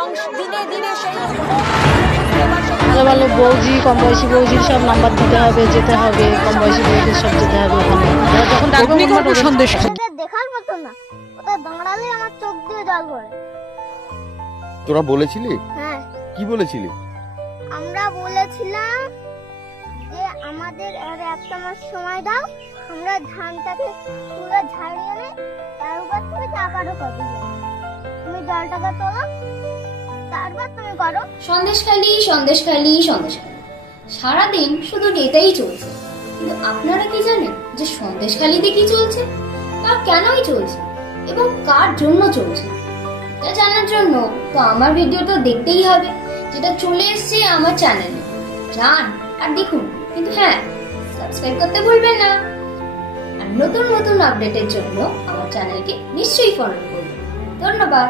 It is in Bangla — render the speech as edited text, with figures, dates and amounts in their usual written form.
এবং দিনে দিনে সেই ভালো বৌজি কম বয়সী বৌজির সব নাম্বার দিতে হবে, যেতে হবে, কম বয়সী বৌজির সব যেতে হবে ওখানে। যখন ডাকবে সন্দেশ দেখার মতো না, ওটা দাঁড়ালে আমার চোখ দিয়ে জল পড়ে। তোরা বলেছিলি? হ্যাঁ, কি বলেছিলি? আমরা বলেছিলাম যে আমাদের আর একটা মাস সময় দাও, আমরা ধানটাকে পুরো ঝাড়িয়ে নে, তার উপর তুমি চাপারও করবে। তুমি জলটাকে তোলো, তারপর তুমি করো। সন্দেশখালি সন্দেশখালি সন্দেশখালি, সারাদিন শুধু এটাই চলছে। কিন্তু আপনারা কি জানেন যে সন্দেশখালিতে কি চলছে, বা কেনই চলছে, এবং কার জন্য চলছে? এটা জানার জন্য তো আমার ভিডিওটা দেখতেই হবে, যেটা চলে এসছে আমার চ্যানেলে। যান আর দেখুন, কিন্তু হ্যাঁ, সাবস্ক্রাইব করতে ভুলবেন না। আর নতুন নতুন আপডেটের জন্য আমার চ্যানেলকে নিশ্চয়ই ফলো করুন। ধন্যবাদ।